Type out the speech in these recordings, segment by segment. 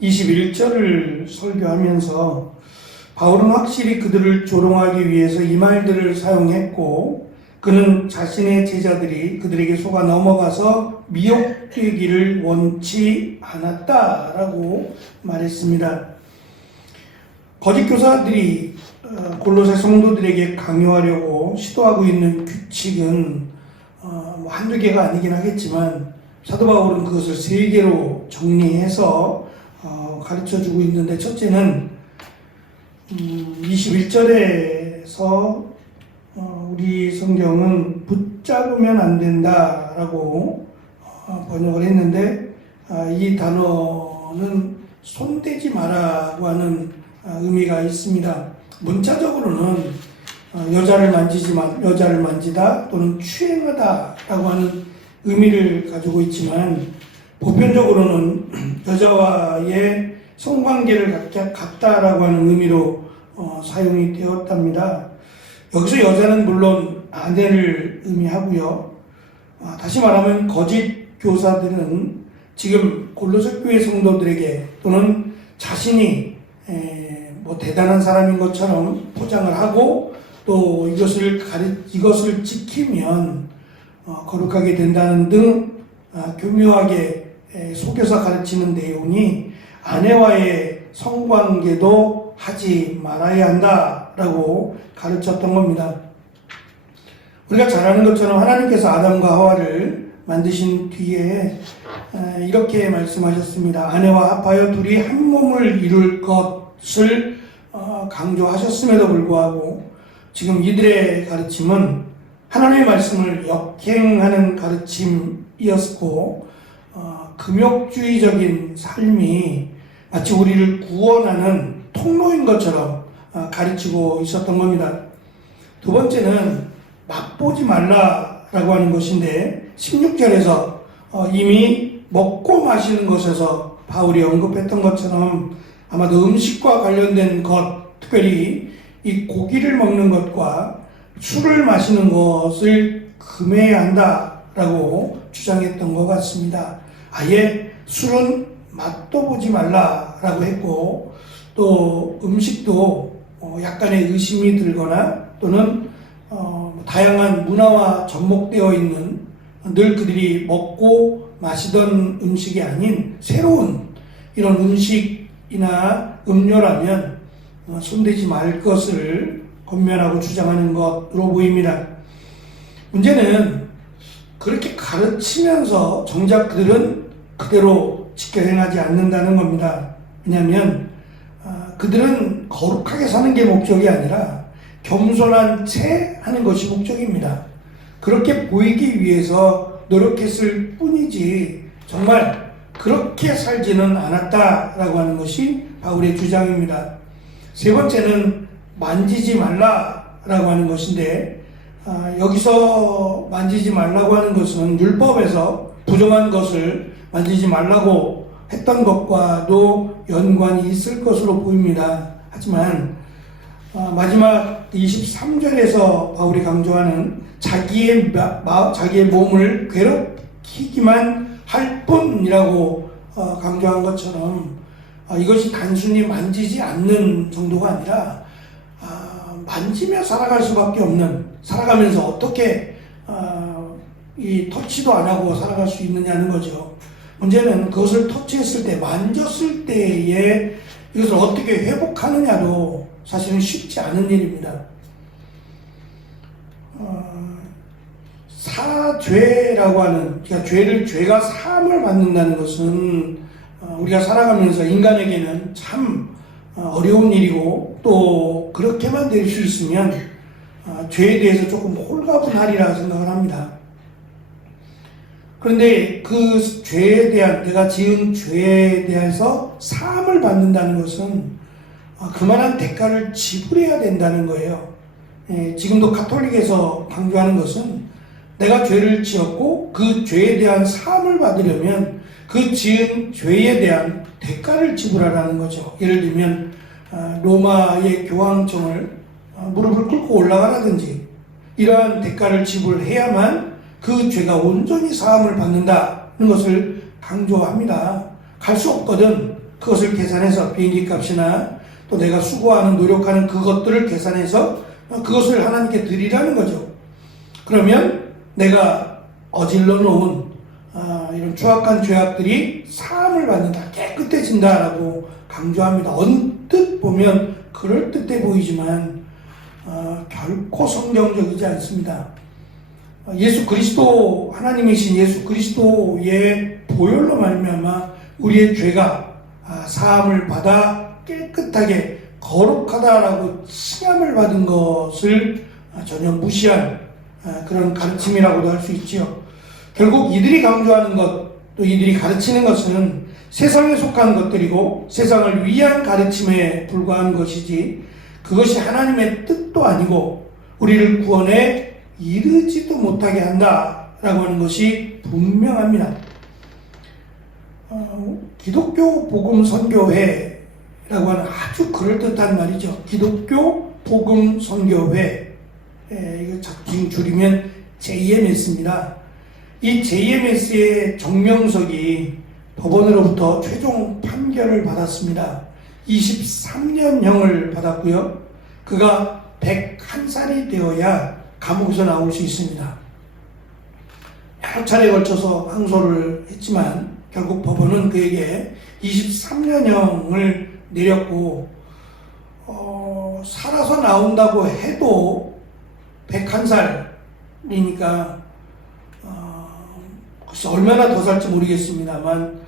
21절을 설교하면서 바울은 확실히 그들을 조롱하기 위해서 이 말들을 사용했고 그는 자신의 제자들이 그들에게 속아 넘어가서 미혹되기를 원치 않았다라고 말했습니다. 거짓 교사들이 어, 골로새 성도들에게 강요하려고 시도하고 있는 규칙은 어, 뭐 한두 개가 아니긴 하겠지만 사도 바울은 그것을 세 개로 정리해서 어, 가르쳐 주고 있는데 첫째는 음, 21절에서 어, 우리 성경은 붙잡으면 안 된다라고 어, 번역을 했는데 아, 이 단어는 손대지 마라고 하는 아, 의미가 있습니다. 문자적으로는 어, 여자를 만지지만 여자를 만지다 또는 추행하다라고 하는 의미를 가지고 있지만 보편적으로는 여자와의 성관계를 갖다라고 하는 의미로 어, 사용이 되었답니다. 여기서 여자는 물론 아내를 의미하고요. 아, 다시 말하면 거짓 교사들은 지금 골로새 교회 성도들에게 또는 자신이 에, 뭐 대단한 사람인 것처럼 포장을 하고 또 이것을 가리 이것을 지키면 어, 거룩하게 된다는 등 아, 교묘하게 에, 속여서 가르치는 내용이 아내와의 성관계도 하지 말아야 한다라고 가르쳤던 겁니다. 우리가 잘 아는 것처럼 하나님께서 아담과 하와를 만드신 뒤에 에, 이렇게 말씀하셨습니다. 아내와 합하여 둘이 한 몸을 이룰 것을 어, 강조하셨음에도 불구하고 지금 이들의 가르침은 하나님의 말씀을 역행하는 가르침이었고 어, 금욕주의적인 삶이 마치 우리를 구원하는 통로인 것처럼 어, 가르치고 있었던 겁니다. 두 번째는 맛보지 말라라고 하는 것인데 16절에서 어, 이미 먹고 마시는 것에서 바울이 언급했던 것처럼 아마도 음식과 관련된 것, 특별히 이 고기를 먹는 것과 술을 마시는 것을 금해야 한다라고 주장했던 것 같습니다. 아예 술은 맛도 보지 말라라고 했고 또 음식도 어, 약간의 의심이 들거나 또는 어, 뭐 다양한 문화와 접목되어 있는 늘 그들이 먹고 마시던 음식이 아닌 새로운 이런 음식이나 음료라면 어, 손대지 말 것을 권면하고 주장하는 것으로 보입니다. 문제는 그렇게 가르치면서 정작 그들은 그대로 지켜 행하지 않는다는 겁니다. 왜냐하면 아, 그들은 거룩하게 사는 게 목적이 아니라 겸손한 채 하는 것이 목적입니다. 그렇게 보이기 위해서 노력했을 뿐이지 정말 그렇게 살지는 않았다라고 하는 것이 바울의 주장입니다. 세 번째는 만지지 말라라고 하는 것인데 아, 여기서 만지지 말라고 하는 것은 율법에서 부정한 것을 만지지 말라고 했던 것과도 연관이 있을 것으로 보입니다. 하지만 아, 마지막 23절에서 바울이 강조하는 자기의 자기의 몸을 괴롭히기만 할 뿐이라고 어, 강조한 것처럼 아, 이것이 단순히 만지지 않는 정도가 아니라 아, 만지며 살아갈 수밖에 없는 살아가면서 어떻게 아, 이 터치도 안 하고 살아갈 수 있느냐는 거죠. 문제는 그것을 터치했을 때 만졌을 때에 이것을 어떻게 회복하느냐도 사실은 쉽지 않은 일입니다. 어, 사죄라고 하는 그러니까 죄를 죄가 사함을 받는다는 것은 어, 우리가 살아가면서 인간에게는 참 어, 어려운 일이고 또 그렇게만 될 수 있으면 어, 죄에 대해서 조금 홀가분하리라 생각을 합니다. 그런데 그 죄에 대한 내가 지은 죄에 대해서 사함을 받는다는 것은 어, 그만한 대가를 지불해야 된다는 거예요. 예, 지금도 가톨릭에서 강조하는 것은 내가 죄를 지었고 그 죄에 대한 사함을 받으려면 그 지은 죄에 대한 대가를 지불하라는 거죠. 예를 들면 아, 로마의 교황청을 아, 무릎을 꿇고 올라가라든지 이러한 대가를 지불해야만 그 죄가 온전히 사함을 받는다는 것을 강조합니다. 갈 수 없거든 그것을 계산해서 비행기 값이나 또 내가 수고하는 노력하는 그것들을 계산해서 그것을 하나님께 드리라는 거죠. 그러면 내가 어질러 놓은 아, 이런 추악한 죄악들이 사함을 받는다, 깨끗해진다라고 강조합니다. 언뜻 보면 그럴 듯해 보이지만 어, 결코 성경적이지 않습니다. 어, 예수 그리스도 하나님이신 예수 그리스도의 보혈로 말미암아 우리의 죄가 아, 사함을 받아 깨끗하게 거룩하다라고 칭함을 받은 것을 아, 전혀 무시한 아, 그런 가르침이라고도 할 수 있지요. 결국 이들이 강조하는 것, 또 이들이 가르치는 것은 세상에 속한 것들이고 세상을 위한 가르침에 불과한 것이지 그것이 하나님의 뜻도 아니고 우리를 구원에 이르지도 못하게 한다라고 하는 것이 분명합니다. 어, 기독교 복음 선교회라고 하는 아주 그럴듯한 말이죠. 기독교 복음 선교회. 예, 이거 지금 줄이면 JMS입니다. 이 JMS의 정명석이 법원으로부터 최종 판결을 받았습니다. 23년형을 받았고요. 그가 101살이 되어야 감옥에서 나올 수 있습니다. 여러 차례에 걸쳐서 항소를 했지만 결국 법원은 그에게 23년형을 내렸고 어, 살아서 나온다고 해도 101살이니까 어, 글쎄 얼마나 더 살지 모르겠습니다만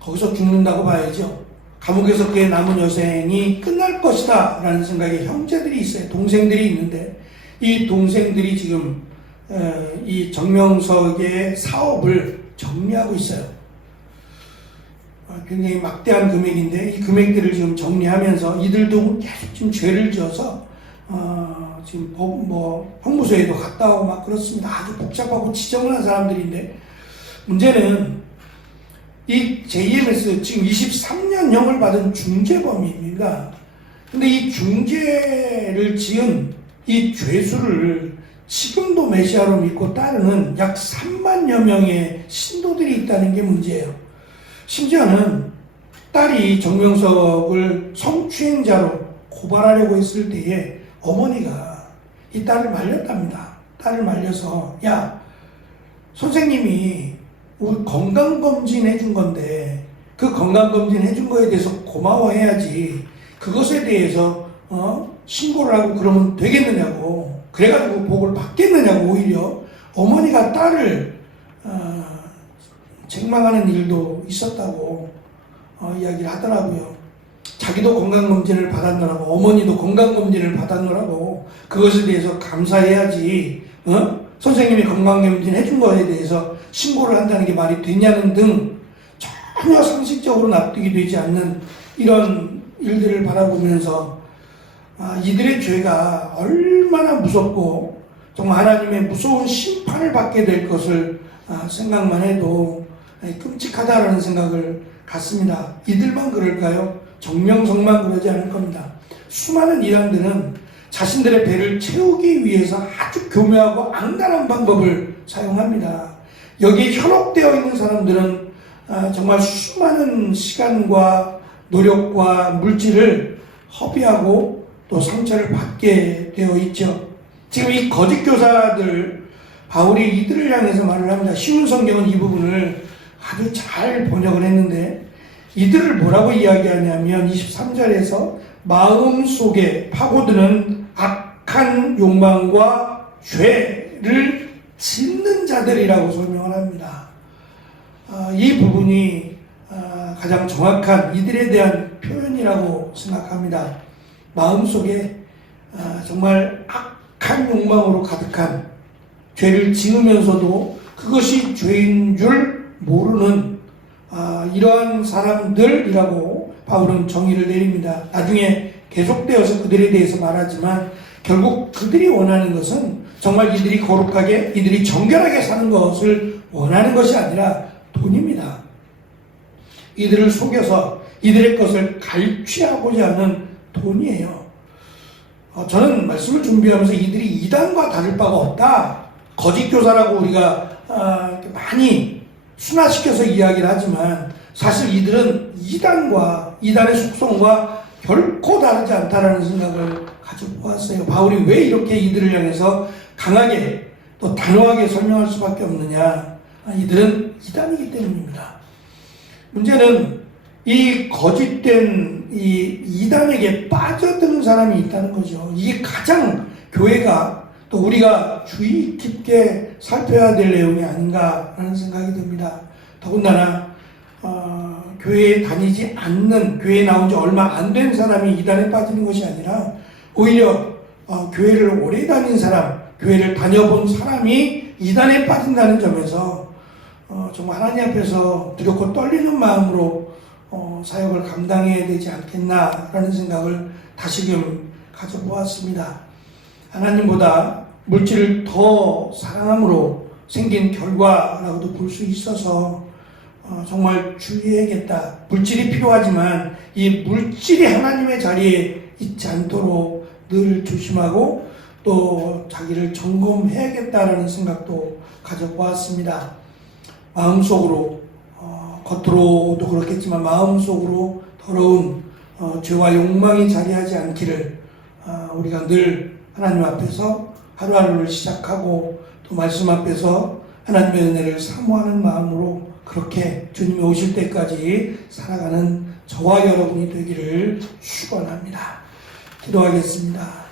거기서 죽는다고 봐야죠. 감옥에서 그의 남은 여생이 끝날 것이다 라는 생각에 형제들이 있어요. 동생들이 있는데 이 동생들이 지금 에, 이 정명석의 사업을 정리하고 있어요. 어, 굉장히 막대한 금액인데 이 금액들을 지금 정리하면서 이들도 계속 지금 죄를 지어서 어, 지금 법, 뭐 형무소에도 갔다 오고 막 그렇습니다. 아주 복잡하고 지저분한 사람들인데 문제는 이 JMS 지금 23년 형을 받은 중재범입니다. 근데 이 중재를 지은 이 죄수를 지금도 메시아로 믿고 따르는 약 3만여 명의 신도들이 있다는 게 문제예요. 심지어는 딸이 정명석을 성추행자로 고발하려고 했을 때에 어머니가 이 딸을 말렸답니다. 딸을 말려서 야 선생님이 우리 건강검진 해준 건데 그 건강검진 해준 거에 대해서 고마워해야지 그것에 대해서 어? 신고를 하고 그러면 되겠느냐고 그래가지고 복을 받겠느냐고 오히려 어머니가 딸을 어, 책망하는 일도 있었다고 어, 이야기를 하더라고요. 자기도 건강검진을 받았느라고 어머니도 건강검진을 받았느라고 그것에 대해서 감사해야지 어? 선생님이 건강검진 해준 거에 대해서 신고를 한다는 게 말이 되냐는 등 전혀 상식적으로 납득이 되지 않는 이런 일들을 바라보면서 아, 이들의 죄가 얼마나 무섭고 정말 하나님의 무서운 심판을 받게 될 것을 아, 생각만 해도 끔찍하다라는 생각을 갖습니다. 이들만 그럴까요? 정명석만 그러지 않을 겁니다. 수많은 이단들은 자신들의 배를 채우기 위해서 아주 교묘하고 앙달한 방법을 사용합니다. 여기에 현혹되어 있는 사람들은 아, 정말 수많은 시간과 노력과 물질을 허비하고 또 상처를 받게 되어 있죠. 지금 이 거짓 교사들 바울이 이들을 향해서 말을 합니다. 쉬운 성경은 이 부분을 아주 잘 번역을 했는데 이들을 뭐라고 이야기하냐면 23절에서 마음 속에 파고드는 악한 욕망과 죄를 짓는 자들이라고 설명을 합니다. 어, 이 부분이 어, 가장 정확한 이들에 대한 표현이라고 생각합니다. 마음속에 어, 정말 악한 욕망으로 가득한 죄를 지으면서도 그것이 죄인 줄 모르는 아, 이러한 사람들이라고 바울은 정의를 내립니다. 나중에 계속되어서 그들에 대해서 말하지만 결국 그들이 원하는 것은 정말 이들이 거룩하게 이들이 정결하게 사는 것을 원하는 것이 아니라 돈입니다. 이들을 속여서 이들의 것을 갈취하고자 하는 돈이에요. 어, 저는 말씀을 준비하면서 이들이 이단과 다를 바가 없다. 거짓 교사라고 우리가 어, 많이 순화시켜서 이야기를 하지만 사실 이들은 이단과 이단의 속성과 결코 다르지 않다라는 생각을 가져보았어요. 바울이 왜 이렇게 이들을 향해서 강하게 또 단호하게 설명할 수밖에 없느냐? 아, 이들은 이단이기 때문입니다. 문제는 이 거짓된 이 이단에게 빠져드는 사람이 있다는 거죠. 이게 가장 교회가 또 우리가 주의 깊게 살펴야 될 내용이 아닌가라는 생각이 듭니다. 더군다나 어, 교회에 다니지 않는 교회에 나온 지 얼마 안 된 사람이 이단에 빠지는 것이 아니라 오히려 어, 교회를 오래 다닌 사람, 교회를 다녀본 사람이 이단에 빠진다는 점에서 어, 정말 하나님 앞에서 두렵고 떨리는 마음으로 어, 사역을 감당해야 되지 않겠나라는 생각을 다시금 가져보았습니다. 하나님보다 물질을 더 사랑함으로 생긴 결과라고도 볼 수 있어서 어, 정말 주의해야겠다. 물질이 필요하지만 이 물질이 하나님의 자리에 있지 않도록 늘 조심하고 또 자기를 점검해야겠다라는 생각도 가져보았습니다. 마음속으로 어, 겉으로도 그렇겠지만 마음속으로 더러운 어, 죄와 욕망이 자리하지 않기를 아, 우리가 늘 하나님 앞에서 하루하루를 시작하고 또 말씀 앞에서 하나님의 은혜를 사모하는 마음으로 그렇게 주님이 오실 때까지 살아가는 저와 여러분이 되기를 축원합니다. 기도하겠습니다.